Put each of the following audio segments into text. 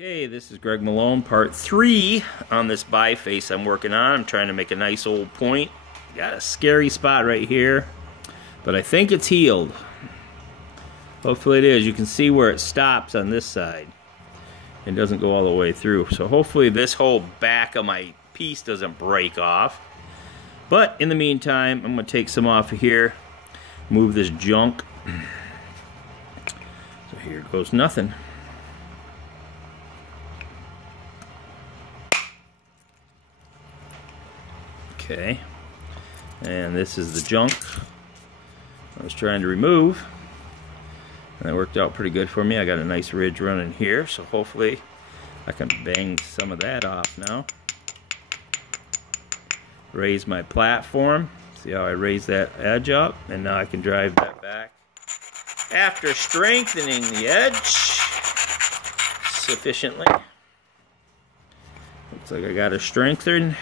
Okay, this is Greg Malone, part 3 on this biface I'm working on. I'm trying to make a nice old point. Got a scary spot right here, but I think it's healed. Hopefully it is. You can see where it stops on this side. It doesn't go all the way through. So hopefully this whole back of my piece doesn't break off. But in the meantime, I'm going to take some off of here, move this junk. So here goes nothing. Okay, and this is the junk I was trying to remove, and that worked out pretty good for me. I got a nice ridge running here, so hopefully I can bang some of that off now. Raise my platform. See how I raise that edge up, and now I can drive that back after strengthening the edge sufficiently. Looks like I got her strengthened.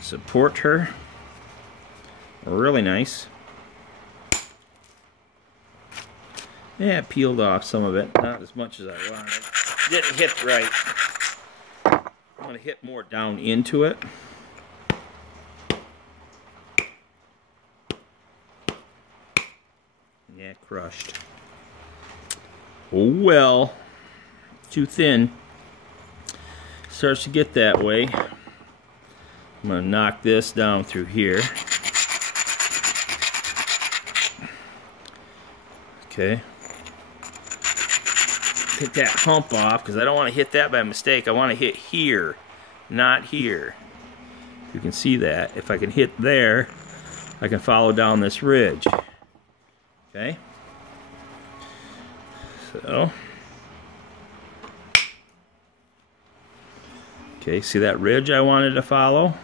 Support her really nice. Yeah, peeled off some of it, not as much as I wanted. Didn't hit right. I'm going to hit more down into it. Yeah, crushed. Oh well, too thin. Starts to get that way. I'm going to knock this down through here. Okay. Take that hump off because I don't want to hit that by mistake. I want to hit here, not here. You can see that. If I can hit there, I can follow down this ridge. Okay. So. Okay, see that ridge I wanted to follow?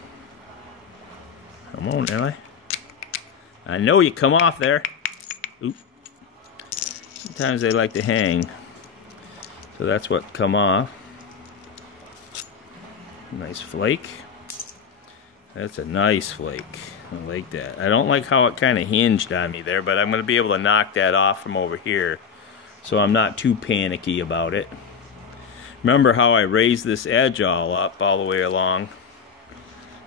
Come on, Ellie. I know you come off there. Oop. Sometimes they like to hang. So that's what come off. Nice flake. That's a nice flake. I like that. I don't like how it kind of hinged on me there, but I'm going to be able to knock that off from over here. So I'm not too panicky about it. Remember how I raised this edge all up all the way along?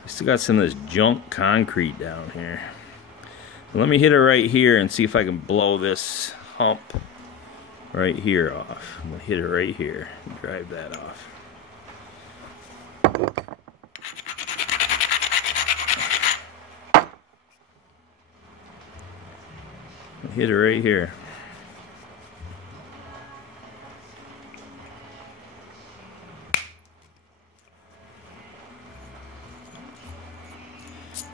I still got some of this junk concrete down here. So let me hit it right here and see if I can blow this hump right here off. I'm going to hit it right here and drive that off. Hit it right here.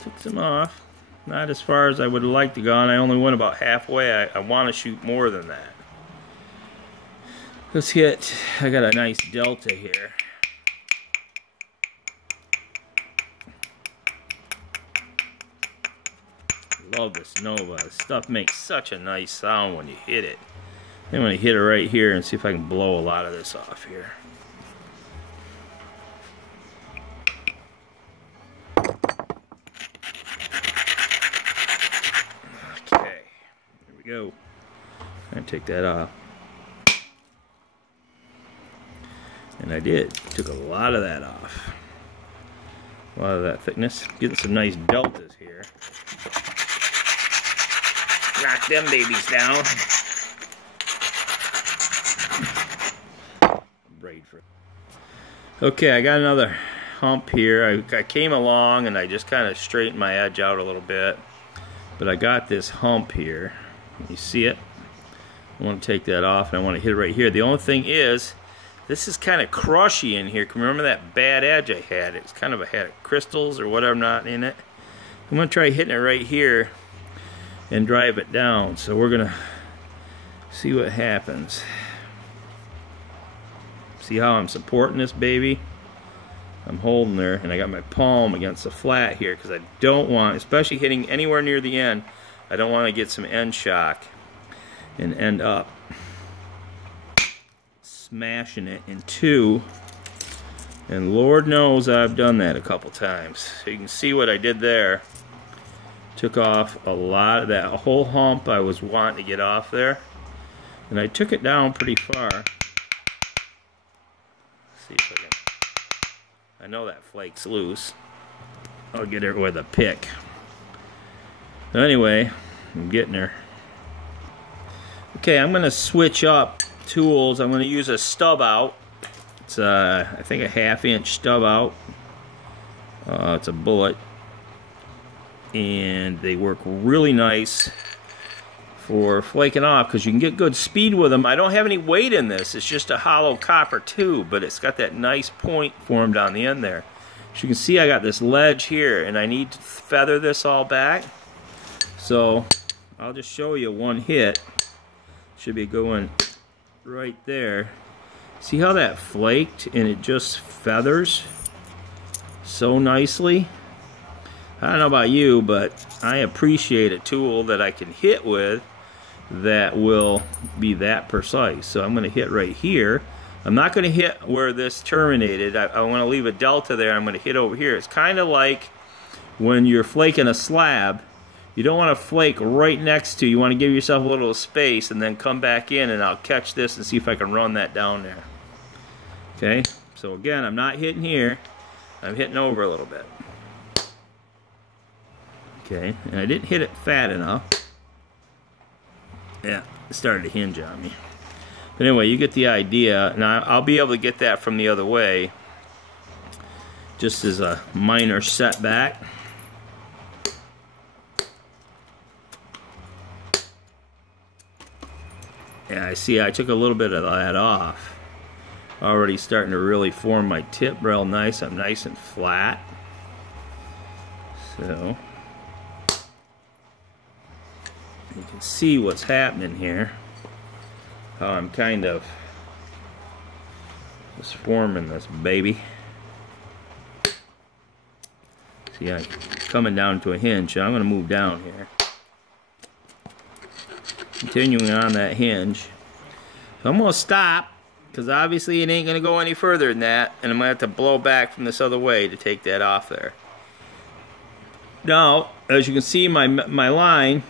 Took some off. Not as far as I would like to go, and I only went about halfway. I want to shoot more than that. Let's hit. I got a nice delta here. Love this Nova. This stuff makes such a nice sound when you hit it. I'm going to hit it right here and see if I can blow a lot of this off here. Go. And take that off. And I did. Took a lot of that off. A lot of that thickness. Getting some nice deltas here. Knock them babies down. Braid for. Okay, I got another hump here. I came along and I just kind of straightened my edge out a little bit. But I got this hump here. You see it? I want to take that off and I want to hit it right here. The only thing is, this is kind of crushy in here. Remember that bad edge I had? It's kind of had crystals or whatever not in it. I'm going to try hitting it right here and drive it down. So we're going to see what happens. See how I'm supporting this baby? I'm holding there and I got my palm against the flat here because I don't want, especially hitting anywhere near the end, I don't want to get some end shock and end up smashing it in two. And Lord knows I've done that a couple times. So you can see what I did there. Took off a lot of that whole hump I was wanting to get off there. And I took it down pretty far. See if I can. I know that flake's loose. I'll get it with a pick. So anyway, I'm getting there. Okay, I'm going to switch up tools. I'm going to use a stub out. It's I think a 1/2 inch stub out. It's a bullet. And they work really nice for flaking off because you can get good speed with them. I don't have any weight in this. It's just a hollow copper tube, but it's got that nice point formed on the end there. As you can see, I got this ledge here, and I need to feather this all back. So I'll just show you one hit. Should be going right there. See how that flaked and it just feathers so nicely? I don't know about you, but I appreciate a tool that I can hit with that will be that precise. So I'm going to hit right here. I'm not going to hit where this terminated. I want to leave a delta there. I'm going to hit over here. It's kind of like when you're flaking a slab. You don't want to flake right next to. You want to give yourself a little space and then come back in, and I'll catch this and see if I can run that down there. Okay, so again, I'm not hitting here. I'm hitting over a little bit. Okay, and I didn't hit it fat enough. Yeah, it started to hinge on me. But anyway, you get the idea. Now, I'll be able to get that from the other way, just as a minor setback. Yeah, I see I took a little bit of that off. Already starting to really form my tip real nice. I'm nice and flat. So you can see what's happening here. How I'm kind of just forming this baby. See, I'm coming down to a hinge. So I'm going to move down here. Continuing on that hinge. So I'm going to stop, because obviously it ain't going to go any further than that, and I'm going to have to blow back from this other way to take that off there. Now, as you can see, my line,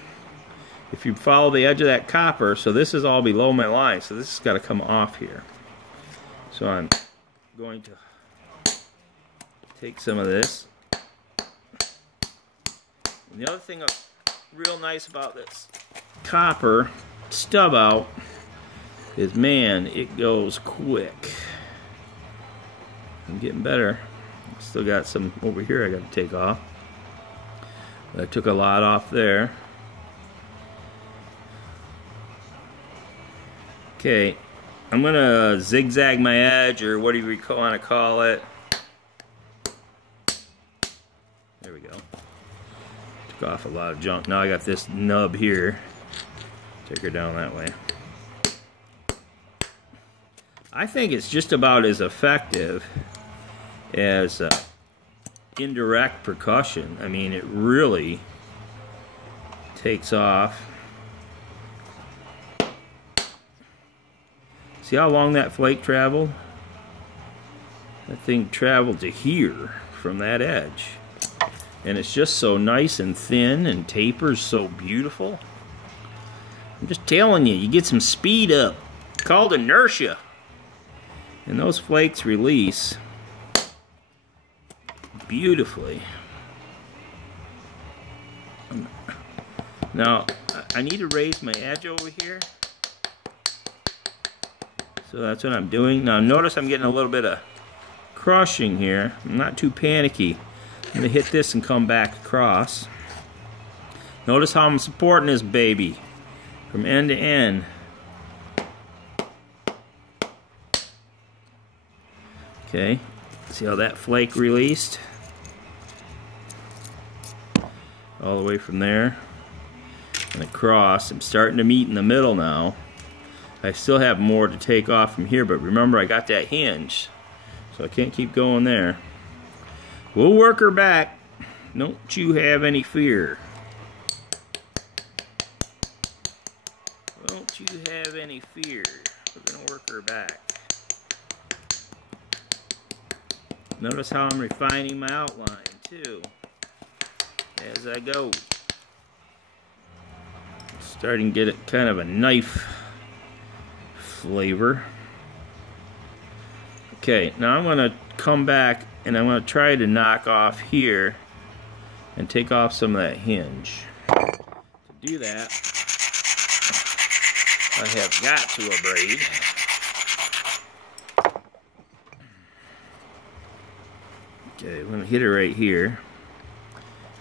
if you follow the edge of that copper, so this is all below my line, so this has got to come off here. So I'm going to take some of this. And the other thing real nice about this copper stub out is, man, it goes quick. I'm getting better. Still got some over here I got to take off. But I took a lot off there. Okay, I'm gonna zigzag my edge, or what do you want to call it. There we go. Took off a lot of junk. Now I got this nub here. Take her down that way. I think it's just about as effective as indirect percussion. I mean, it really takes off. See how long that flake traveled? That thing traveled to here from that edge. And it's just so nice and thin and tapers so beautiful. I'm just telling you, you get some speed up. It's called inertia. And those flakes release beautifully. Now, I need to raise my edge over here. So that's what I'm doing. Now notice I'm getting a little bit of crushing here. I'm not too panicky. I'm going to hit this and come back across. Notice how I'm supporting this baby from end to end. Okay, see how that flake released? All the way from there and across. I'm starting to meet in the middle now. I still have more to take off from here, but remember I got that hinge, so I can't keep going there. We'll work her back. Don't you have any fear. Don't you have any fear. We're going to work her back. Notice how I'm refining my outline too as I go. Starting to get it kind of a knife flavor. Okay, now I'm going to come back and I'm going to try to knock off here and take off some of that hinge. To do that, I have got to abrade. Okay, I'm going to hit it right here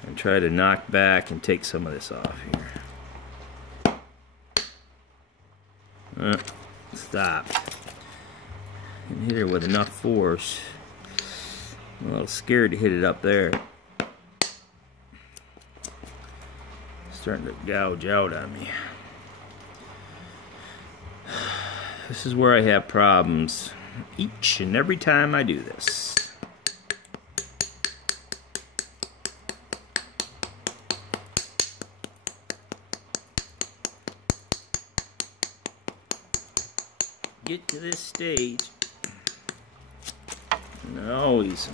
and try to knock back and take some of this off here. Stop. And hit it with enough force. I'm a little scared to hit it up there. It's starting to gouge out on me. This is where I have problems each and every time I do this. Get to this stage and always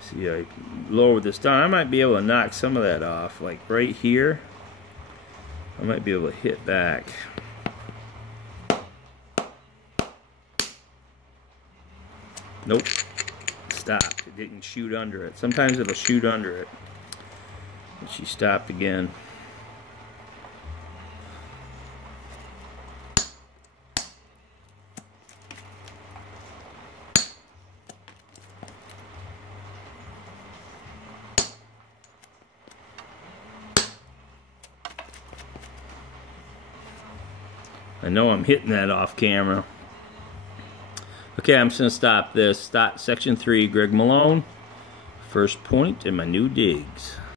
see, I lower this down. I might be able to knock some of that off, like right here. I might be able to hit back. Nope. Stopped. It didn't shoot under it. Sometimes it'll shoot under it. But she stopped again. I know I'm hitting that off camera. Okay, I'm just going to stop this. Stop section 3, Greg Malone. First point in my new digs.